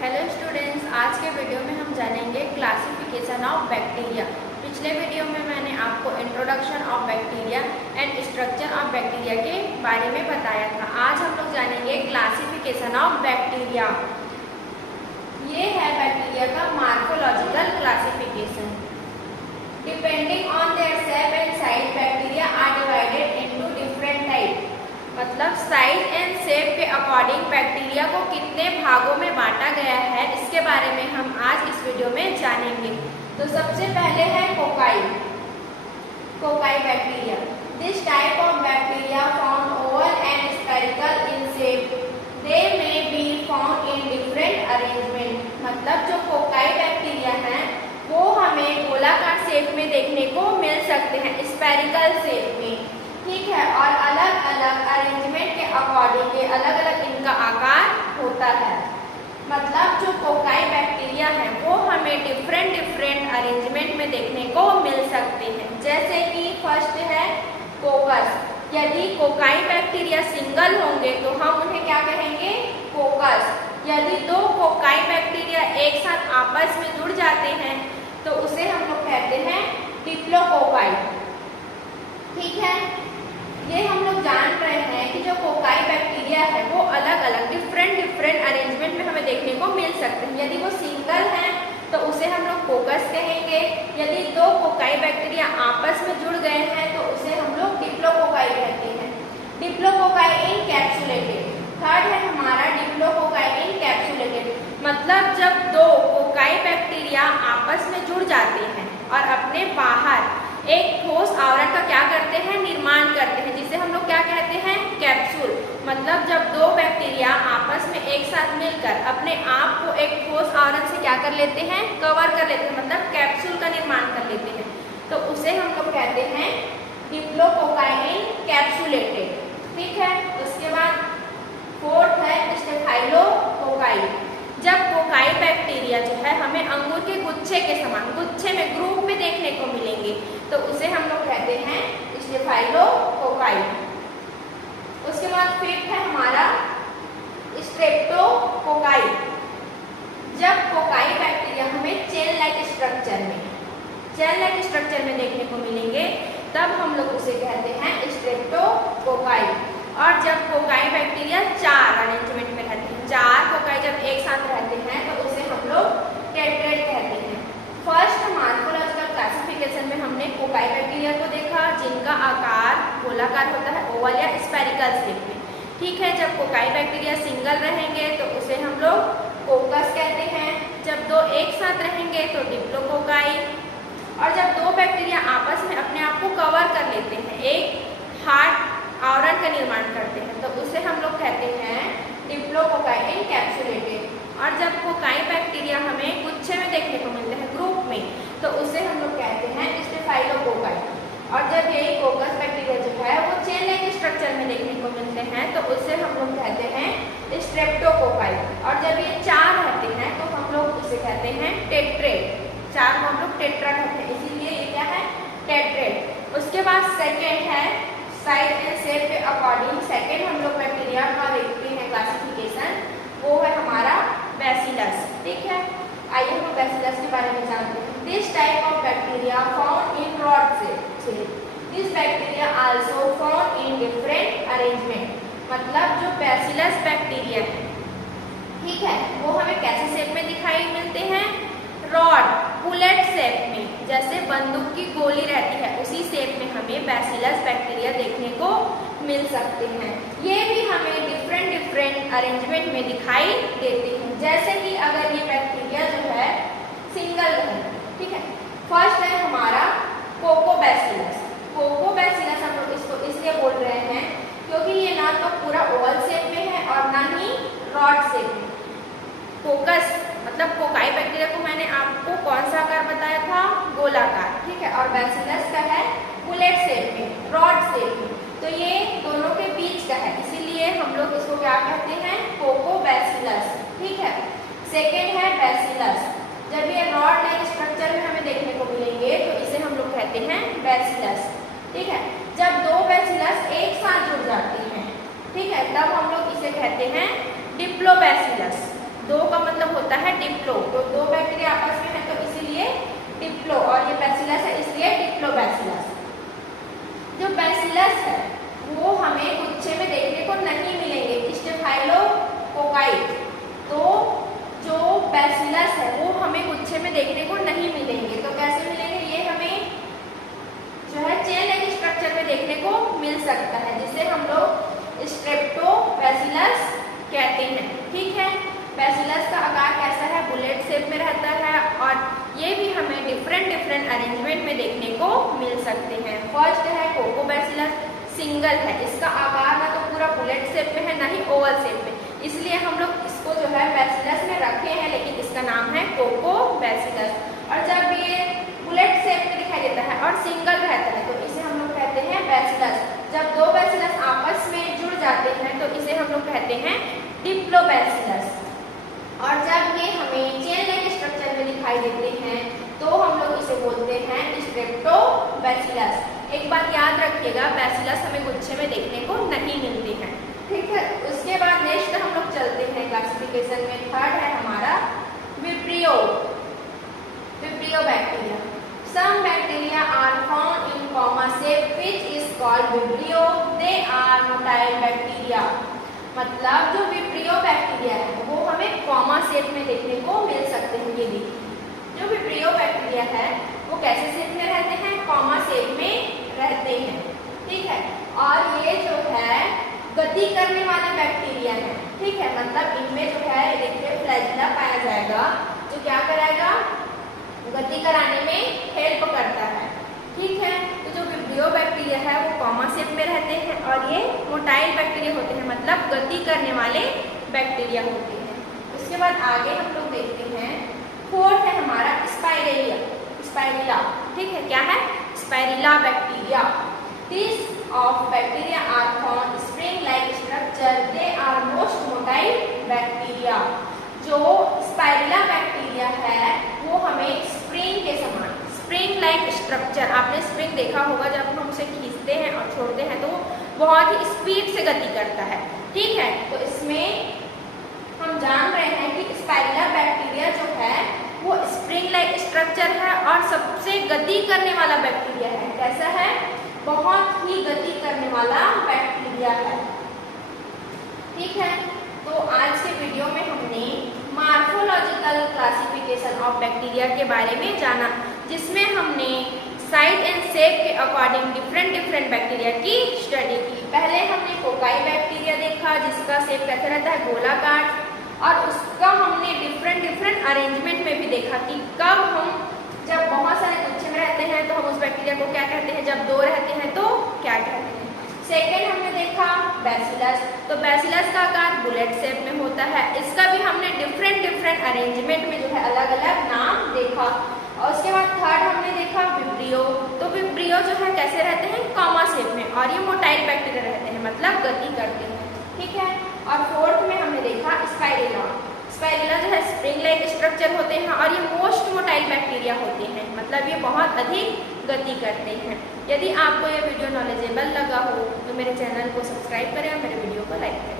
Hello students, आज के video में हम जानेंगे क्लासिफिकेशन ऑफ बैक्टीरिया। पिछले वीडियो में मैंने आपको introduction of bacteria and structure of bacteria के बारे में बताया था। आज हम लोग जानेंगे क्लासिफिकेशन ऑफ बैक्टीरिया। ये है बैक्टीरिया का morphological classification. Depending on their shape and size bacteria are divided into different type. मतलब साइज एंड शेप के अकॉर्डिंग बैक्टीरिया को कितने भागों में बांटा गया है, इसके बारे में हम आज इस वीडियो में जानेंगे। तो सबसे पहले है cocci bacteria. This type of bacteria found Oval and spherical in shape, they may be found in different arrangement. मतलब जो कोकाई बैक्टीरिया हैं वो हमें गोलाकार शेप में देखने को मिल सकते हैं, स्फेरिकल शेप में, ठीक है। और अलग अलग अरेंजमेंट के अकॉर्डिंग ये अलग अलग इनका आकार होता है। मतलब जो कोकाई बैक्टीरिया है वो हमें डिफरेंट अरेंजमेंट में देखने को मिल सकते हैं। जैसे कि फर्स्ट है कोकस। यदि कोकाई बैक्टीरिया सिंगल होंगे तो हम उन्हें क्या कहेंगे? कोकस। यदि दो कोकाई बैक्टीरिया एक साथ आपस में जुड़ जाते हैं तो उसे हम लोग कहते हैं डिप्लोकोकाई, ठीक है। ये हम लोग जान रहे हैं कि जो कोकाई बैक्टीरिया है वो अलग अलग डिफरेंट अरेंजमेंट में हमें देखने को मिल सकते हैं। यदि वो सिंगल हैं तो उसे हम लोग कोकस कहेंगे। यदि दो कोकाई बैक्टीरिया आपस में जुड़ गए हैं तो उसे हम लोग डिप्लोकोकाई कहते हैं। Diplococci encapsulated. थर्ड है हमारा डिप्लोकोकाई इनकैप्सुलेटेड। मतलब जब दो कोकाई बैक्टीरिया आपस में जुड़ जाते हैं और अपने बाहर एक ठोस आवरण का क्या करते हैं? निर्माण करते हैं, जिसे हम लोग क्या कहते हैं? कैप्सूल। मतलब जब दो बैक्टीरिया आपस में एक साथ मिलकर अपने आप को एक ठोस आवरण से क्या कर लेते हैं? कवर कर लेते हैं, मतलब कैप्सूल का निर्माण कर लेते हैं, तो उसे हम लोग कहते हैं डिप्लोकोकाई इनकैप्सुलेटेड, ठीक है। उसके बाद फोर्थ है स्टेफाइलोकोकाई। जब कोकाई बैक्टीरिया जो है हमें अंगूर के गुच्छे के समान गुच्छे में ग्रुप में देखने को मिलेंगे तो उसे हम लोग कहते हैं स्टेफाइलोकोकाई। उसके बाद फिफ्थ है हमारा स्ट्रेप्टोकोकाई। जब कोकाई बैक्टीरिया हमें चेन लाइक स्ट्रक्चर में देखने को मिलेंगे तब हम लोग उसे कहते हैं स्ट्रेप्टोकोकाई। और जब कोकाई बैक्टीरिया चार अरेंजमेंट में रहते हैं, चार कोकाई जब एक साथ रहते हैं तो उसे हम लोग टेट्रेट कहते हैं। फर्स्ट मार्फोलॉजिकल क्लासिफिकेशन में हमने कोकाई बैक्टीरिया को देखा जिनका आकार गोलाकार होता है, ओवल या स्फेरिकल शेप में, ठीक है। जब कोकाई बैक्टीरिया सिंगल रहेंगे तो उसे हम लोग कोकस कहते हैं। जब दो एक साथ रहेंगे तो डिप्लोकोकाई। और जब दो बैक्टीरिया आपस में अपने आप को कवर कर लेते हैं, एक हार्ड आवरण का निर्माण करते हैं, तो उसे हम लोग कहते हैं डिप्लोकोकाई इनकैप्सुलेटेड। और जब कोकाई बैक्टीरिया हमें गुच्छे में देखने को मिलते हैं, ग्रुप में, तो उसे हम लोग कहते हैं स्टेफाइलोकोकाई। और जब यही कोकस बैक्टीरिया जो है वो चेन लाइक स्ट्रक्चर में देखने को मिलते हैं तो उसे हम लोग कहते हैं स्ट्रेप्टोकोकाई। और जब ये चार रहते हैं तो हम लोग उसे कहते हैं टेट्रेट। चार को हम लोग टेट्रा कहते हैं, इसीलिए ये क्या है? टेट्रेट। उसके बाद सेकेंड है साइज एंड शेप के अकॉर्डिंग सेकेंड हम लोग बैक्टीरिया का देखते हैं क्लासिफिकेशन, वो है हमारा बैसिलस, ठीक है। आइए हम बैसिलस के बारे में जानते हैं। This type of bacteria found in rod shape. This bacteria also found in different arrangement. मतलब जो बैसिलस बैक्टीरिया है, ठीक है, वो हमें कैसे शेप में दिखाई मिलते हैं? रॉड, बुलेट शेप में, जैसे बंदूक की गोली रहती है उसी शेप में हमें बैसिलस बैक्टीरिया देखने को मिल सकते हैं। ये भी हमें डिफरेंट अरेंजमेंट में दिखाई देते हैं। जैसे कि अगर ये बैक्टीरिया जो है सिंगल है, ठीक है। फर्स्ट है हमारा कोकोबैसिलस। कोकोबैसिलस हम लोग इसको इसलिए बोल रहे हैं क्योंकि ये ना तो पूरा ओवल शेप में है और ना ही रॉड शेप में। कोकस मतलब कोकाई बैक्टीरिया को मैंने आपको कौन सा आकार बताया था? गोलाकार, ठीक है। और बैसिलस का है बुलेट शेप में, रॉड शेप में, तो ये दोनों के बीच का है, इसीलिए हम लोग इसको क्या कहते हैं? कोकोबैसिलस, ठीक है। सेकेंड है बैसिलस। जब ये रॉड लाइक स्ट्रक्चर में हमें देखने को मिलेंगे तो इसे हम लोग कहते हैं बैसिलस, ठीक है। जब दो बैसिलस एक साथ जुड़ जाती हैं, ठीक है, तब हम लोग इसे कहते हैं डिप्लोबैसिलस। दो का मतलब होता शेप में रहता है और ये भी हमें डिफरेंट अरेंजमेंट में देखने को मिल सकते हैं। फर्स्ट है कोकोबैसिलस, सिंगल है, इसका आकार ना तो पूरा बुलेट शेप में है ना ही ओवल शेप में, इसलिए हम लोग इसको जो है बैसिलस में रखे हैं, लेकिन इसका नाम है कोकोबैसिलस। और जब ये बुलेट शेप में दिखाई देता है और सिंगल रहता है तो इसे हम लोग कहते हैं बैसिलस। जब दो बैसिलस आपस में जुड़ जाते हैं तो इसे हम लोग कहते हैं डिप्लोबैसिलस। और जब ये हमें चेन लाइक स्ट्रक्चर में दिखाई देते हैं तो हम लोग इसे बोलते हैं स्ट्रेप्टोबैसिलस। एक बात याद रखिएगा, बैसिलस हमें गुच्छे में देखने को नहीं मिलते हैं, ठीक है। उसके बाद नेक्स्ट हम लोग चलते हैं क्लासिफिकेशन में। थर्ड है हमारा vibrio bacteria. Some bacteria are found in comma shape which is called vibrio. They are motile bacteria. मतलब जो विब्रियो बैक्टीरिया है वो हमें कॉमा शेप में देखने को मिल सकते हैं। ये देखिए, जो विब्रियो बैक्टीरिया है वो कैसे शेप में रहते हैं? कॉमा शेप में रहते हैं, ठीक है। और ये जो है गति करने वाले बैक्टीरिया है, ठीक है। मतलब इनमें जो है देखिए फ्लैजिला पाया जाएगा जो क्या कराएगा? गति कराने में हेल्प करता है, ठीक है। तो जो विब्रियो बैक्टीरिया है वो कॉमा शेप में रहते हैं और ये मोटाइल बैक्टीरिया होते हैं, मतलब गति करने वाले बैक्टीरिया होते हैं। उसके बाद आगे हम लोग देखते हैं, फोर्थ है हमारा स्पाइरिला, ठीक है। क्या है? Spirilla bacteria. These of bacteria are found spring-like structure. They are most motile bacteria. जो स्पाइरिला बैक्टीरिया है वो हमें स्प्रिंग के समान, स्प्रिंग लाइक स्ट्रक्चर, आपने स्प्रिंग देखा होगा जब हम उसे खींचते हैं और छोड़ते हैं तो बहुत ही स्पीड से गति करता है, ठीक है। तो इसमें हम जान रहे हैं कि स्पाइरिला बैक्टीरिया जो है वो स्प्रिंग लाइक स्ट्रक्चर है और सबसे गति करने वाला बैक्टीरिया है। कैसा है? बहुत ही गति करने वाला बैक्टीरिया है, ठीक है। तो आज के वीडियो में हमने मॉर्फोलॉजिकल क्लासिफिकेशन ऑफ बैक्टीरिया के बारे में जाना, जिसमें हमने साइज एंड शेप के अकॉर्डिंग डिफरेंट बैक्टीरिया की स्टडी की। पहले हमने कोकाई बैक्टीरिया देखा जिसका शेप कैसा रहता है? गोलाकार, और उसका हमने डिफरेंट अरेंजमेंट में भी देखा कि कब हम जब बहुत सारे गुच्छे में रहते हैं तो हम उस बैक्टीरिया को क्या कहते हैं, जब दो रहते हैं तो क्या कहते हैं। सेकेंड हमने देखा बैसिलस, तो बैसिलस का आकार बुलेट शेप में होता है, इसका भी हमने डिफरेंट अरेंजमेंट में जो है अलग अलग नाम देखा। और उसके बाद थर्ड हमने देखा विब्रियो, तो विब्रियो जो है कैसे रहते हैं? कॉमा शेप में, और ये मोटाइल बैक्टीरिया रहते हैं, मतलब गति करते हैं, ठीक है। और फोर्थ में हमने देखा स्पाइरिला जो है स्प्रिंग लाइक स्ट्रक्चर होते हैं और ये मोस्ट मोटाइल बैक्टीरिया होते हैं, मतलब ये बहुत अधिक गति करते हैं। यदि आपको ये वीडियो नॉलेजेबल लगा हो तो मेरे चैनल को सब्सक्राइब करें और मेरे वीडियो को लाइक करें।